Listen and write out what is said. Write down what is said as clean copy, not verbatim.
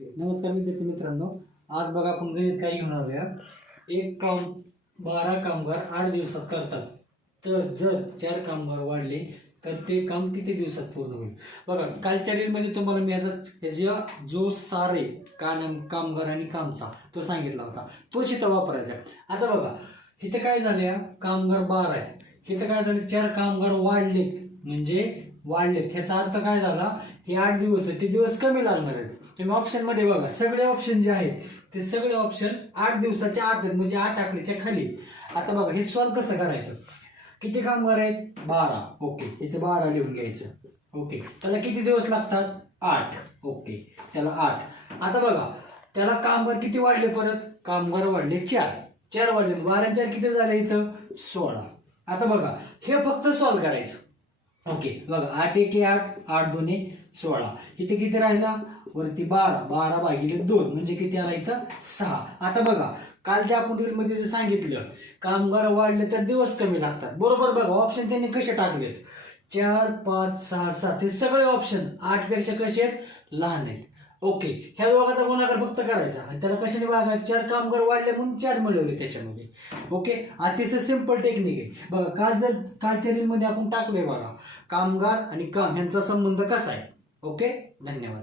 नमस्कार विद्यार्थी मित्रांनो, आज बघा आपण गणित काय घेऊन आलोया. एक काम 12 कामगार 8 दिवसात करतात, तर जर 4 कामगार वाढले तर ते काम किती दिवसात पूर्ण होईल. बघा कालच्या रीलमध्ये तुम्हाला मी आता जो सार आहे कामगार आणि कामचा तो सांगितला होता, तोच इथं वापरायचा. आता बघा इथे काय झाले, कामगार 12 आहेत, इथं काय झाले 4 कामगार वाढलेत, म्हणजे वाढलेत ह्याचा अर्थ काय झाला, हे 8 दिवस आहे ते दिवस कमी लागणार आहेत. तुम्ही ऑप्शन मध्ये बघा, सगळे ऑप्शन जे आहेत ते सगळे ऑप्शन 8 दिवसाच्या आत आहेत, म्हणजे 8 आकड्याच्या खाली. आता बघा हे सॉल्व कसं करायचं. किती कामगार आहेत 12, ओके, इथे 12 लिहून घ्यायचं. ओके, त्याला किती दिवस लागतात 8, ओके, त्याला 8. आता बघा त्याला कामगार किती वाढले, परत कामगार वाढले 4 वाढले, 12 4 किती झाले इथं 16. आता बघा हे फक्त सॉल्व करायचं. ओके बघा 8 1 8, 8 2 16, इथे किती राहिला वरती 12, 12 भागिले 2 म्हणजे किती आला इथं 6. आता बघा कालच्या आपण रील मध्ये जे सांगितलं, कामगार वाढले तर दिवस कमी लागतात, बरोबर. बघा ऑप्शन त्यांनी कसे टाकलेत, 4 5 6 7, हे सगळे ऑप्शन 8 पेक्षा कसे आहेत, लहान आहेत. ओके, ह्या दोघांचा गुणाकार फक्त करायचा आणि त्याला कशाने बघायचं, 4 कामगार वाढले म्हणून 4 मिळवले त्याच्यामध्ये. ओके, अतिशय सिंपल टेक्निक आहे. बघा कालच्या रील मध्ये आपण टाकलोय बघा, कामगार आणि काम यांचा संबंध कसा आहे. ओके, धन्यवाद.